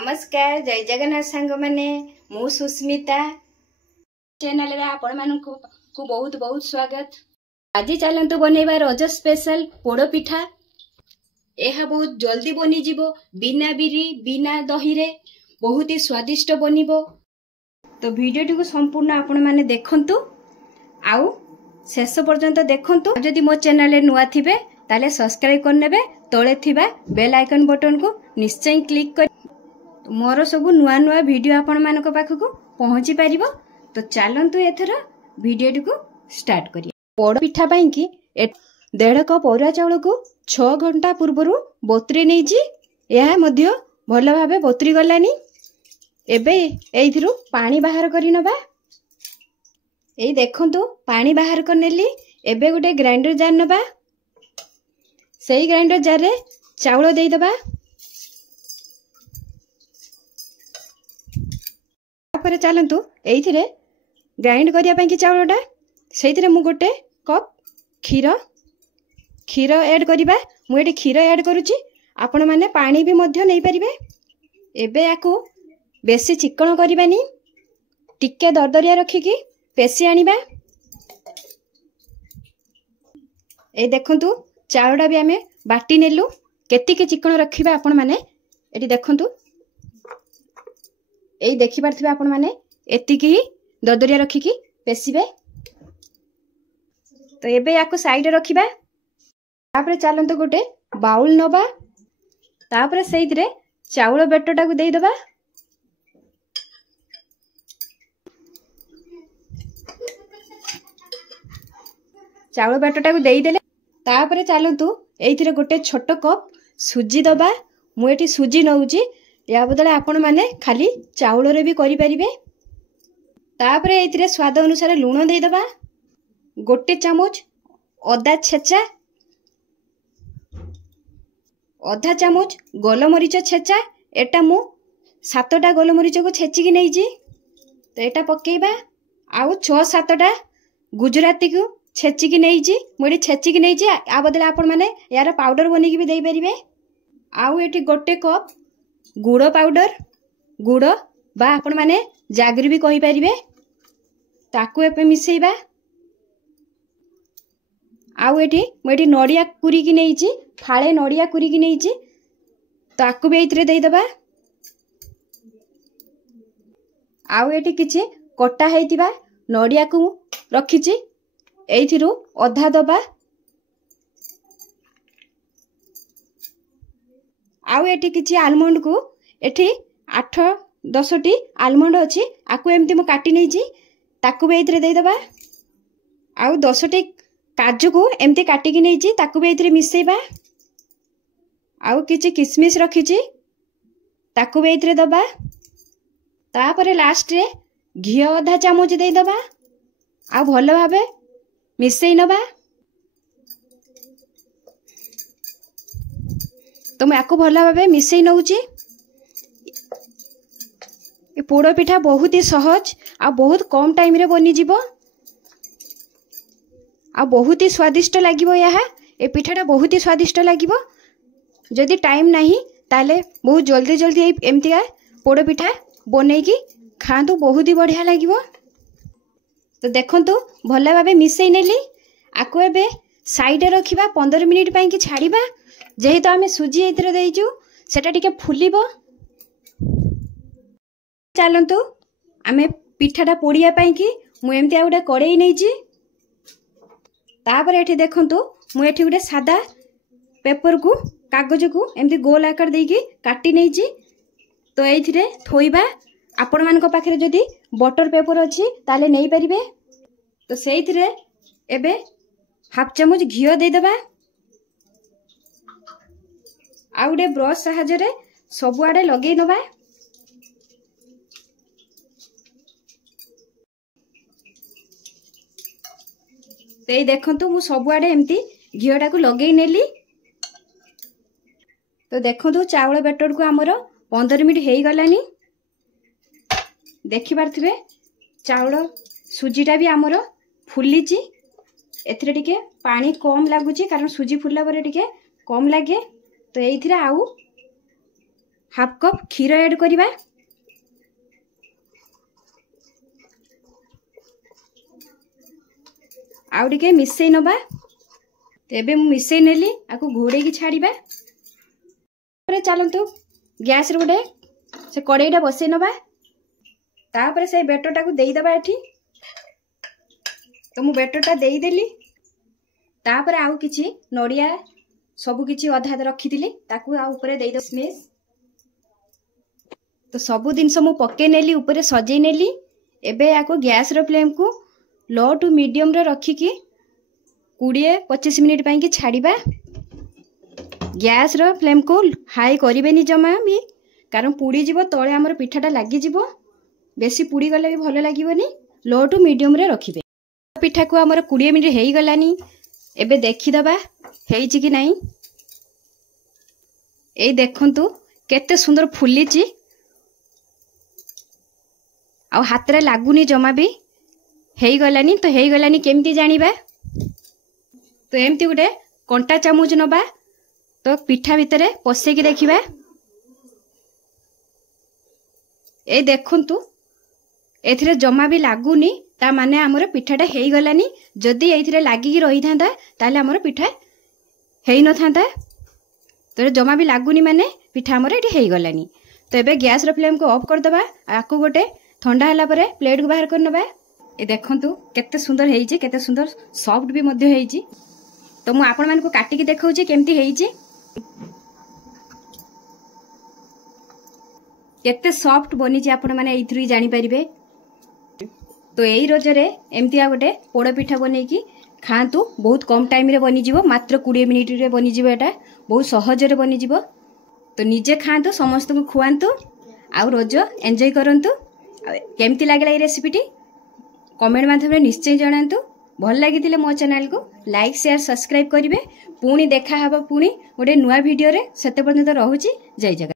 नमस्कार जय जगन्नाथ सांग माने मु सुस्मिता चैनल रे आपण मानकु बहुत बहुत स्वागत। आज चलंतु बनेबा रज स्पेशल पोड़ पिठा। यह बहुत जल्दी बनी जीवो बिना बिरी बिना दही रे बहुत ही स्वादिष्ट बनिबो। तो वीडियो को संपूर्ण आपण माने देखंतु आउ शेष पर्यंत देखंतु। जदि मो चैनल रे नुआ थिबे ताले सब्सक्राइब करनेबे, तळे थिबा बेल आइकन बटन को निश्चय क्लिक कर मोर सबु नुआ नुआ वीडियो आपण मानक पाखकु पहुंची परिबो। तो चलंतु एथरा वीडियो को स्टार्ट करिया। पोड़ पिठा पई कि 1.5 कप अरुआ चाउल को 6 घंटा पूर्वरु बतुरी नै जी। यह मध्य भल भाबे बतुरी गलानी। एबे एइथिरु पानी बाहर करि नबा। एई देखंतु पानी बाहर करनेली। एबे गोटे ग्राइंडर जार नबा। सेही ग्राइंडर जार रे चाउल देई दबा। तापर चलंतु एइथिरे ग्राइंड करिया पई कि चाउलटा सेइथिरे मु गोटे कप खीर ऐड करिबा। मु एठी खीर ऐड करूची, आपण माने पानी भी मध्य नै परिबे। एबे याकू बेसी चिकन करिबानी, टिके दरदरिया रखी कि पेसी आनिबा। ए देखंतु चाउलटा भी आमे बाटी नेलु। केतिके चिकन रखिबा आपण माने एठी देखंतु। एई देखि पारथिबे आपण माने एतिकी ही दरदरिया रखी कि पेसीबे। तो एबे याकू साइड रखिबा। तापरे चलंतु गोटे बाउल नबा। तापरे सेइथिरे चाउल बेटटा को देई दबा। चाउल बेटटा को देई देले तापरे चलंतु एइथिरे गोटे छोटो कप सुजी दबा। मु एठी सुजी नउची, या बदले आपण माने खाली चाउल रे भी करि परिबे। तापरे एइथिरे स्वाद अनुसार लूण देई दबा। गोटे चामच अदा छेचा, आधा चामच गोलमरीच छेचा। एटा मु 7टा गोलमरीच को छेची कि नै जी। तो एटा पकेइबा। आउ 6-7टा गुजराती को छेची कि नै जी। मोडी छेची कि नै जी। आ बदले आपण माने यार पाउडर बनी कि भी देई परिबे। आउ एठी गोटे कप गुड़ पाउडर, गुड़ बा आपण माने जागरी भी कहि परिबे। ताकू एपे मिसेइबा। आउ एठी मोडी नडिया कुरी कि नै जी, फाळे नडिया कुरी कि नै जी। ताकू भी एथिरे देई दबा। आउ एठी किछि कटा हेतिबा नडिया को रखिछि, एइथिरु अधा दबा। आउ एठी किछि आलमंड को एठी 8-10टी आलमंड अछि, आकु एमती मो काटी नै जी। ताकू भी एथिरे देई दबा। आउ 10टी काजू को एमती काटी कि नै जी, ताकू भी एथिरे मिसेइबा। आउ किछि किसमिस रखिछि, ताकू भी एथिरे दबा। तापरे लास्ट रे घी आधा चामच देई दबा। आउ भलो भाबे मिसेइ नबा। तो मैं आपको भला भावे मिसेई नउची। ये पोड़ पिठा बहुत ही सहज आ बहुत कम टाइम रे बनी जीवो आ बहुत ही स्वादिष्ट लागिवो। ये पिठाटा बहुत ही स्वादिष्ट लागिवो। जदि टाइम नहीं ताले बहुत जल्दी जल्दी एमती पोड़ पिठा बनै कि खातु, बहुत ही बढ़िया लागिवो। तो देखंतु भला भावे मिसेई नेली। आको एबे साइड रखिबा 15 मिनिट पई कि छाड़ीबा। जेहेतु आमे सुजी एथिरे देइचु सेटा टिके फुलिबो। चलंतु आमे पिठाटा पोड़िया पई कि मु एमती आ गोटे कड़ाई नैची। तापर एठी देखंतु मु एठी गोटे सादा पेपर को कागज को एमती गोल आकार देकी काटी नैची। तो एथिरे थोइबा। आपण मानक पाखरे जदी बटर पेपर अछि ताले नै परिबे। तो सेइथिरे एबे हाफ चामच घियो दे देबा। आ गोटे ब्रश साहाय्य सबु आड़े लगे नबा। तो देखंतु मु सबु आड़े एमती घियोटा को लगे नेली। तो देखंतु चावल बेटर को हमर 15 मिनिट हेई गलानी। देखि पारथिबे चावल सुजीटा भी हमर फुलीची। एथिरे टिके पानी कम लागुची कारण सुजी फुलला परे टिके कम लागे। तो एइथिरे आउ हाफ कप क्षीर ऐड करिबा। आउ टिके मिसई नबा। एबे मु मिसई नेली आकु घोड़े की छाड़ीबा। परे चलंतु गैस रे गोटे से कड़ाईटा बसई नबा। तापर से बेटरटा को देई दबा एठी। तो मु बेटरटा देई देली। तापर आउ किछि नडिया सबु किछि अधा रखिथिली ताकू आ ऊपर देई दो स्मेस। तो सबु दिन मु पके नेली ऊपर सजई नेली। एबे याको गैस रो फ्लेम को लो टू मीडियम रे रखी की 20-25 मिनिट पई की छाड़ीबा। गैस रो फ्लेम को हाई करिवेनी जमा भी, कारण पुड़ी जीवो तळे हमर पिठाटा लागि जीवो। बेसी पुड़ी गले भी भलो लागिवनी। लो टू मीडियम रे रखिबे। पिठा को हमर 20 मिनिट हेई गलानी। एबे देखि दबा हेइची कि नाही। एई देखंतु केते सुंदर फुलीची। आ हाथ रे लागुनी जमा भी हेई गलानी। तो हेई गलानी केमती जानिबा। तो एमती गुटे कंटा चामच नबा। तो पिठा भितरे पसे की देखिबा। ए देखंतु एथिरे जमा भी लागुनी। ता माने हमर पिठाटा हेई गलानी। जदि एथिरे लागि की रही थांदा ताले हमर पिठा हेई न थांदा। तो जमा भी लागुनी माने पिठा हमर एठी हेई गलानी। तो एबे गैस रो फ्लेम को ऑफ कर दबा। आकु गोटे ठंडा हला परे प्लेट को बाहर कर नबा। ए देखंतु केते सुंदर हेइची, केते सुंदर सॉफ्ट भी मध्य हेइची। तो मु आपण मान को काटी की देखाउची केमती हेइची। केते सॉफ्ट बनीची आपण माने एथुरी जानि परिबे। तो एई रजरे एमती आ गोटे पोड़ पिठा बनै की खातु। बहुत कम टाइम रे बनी जीवो। मात्र 20 मिनिट रे बनी जीवो। एटा बहुत सहज रे बनी जीवो। तो निजे खातु, समस्त को खुआंतु आ रज एंजॉय करंतु। केमती लागला ए रेसिपीटी कमेंट माध्यम रे निश्चय जणांतु। भल लागितिले मो चैनल को लाइक शेयर सब्सक्राइब करिवे। पुणी देखा हबा पुणी गोटे नुआ वीडियो रे। सेते पर्यंत रहूची। जय जगन्नाथ।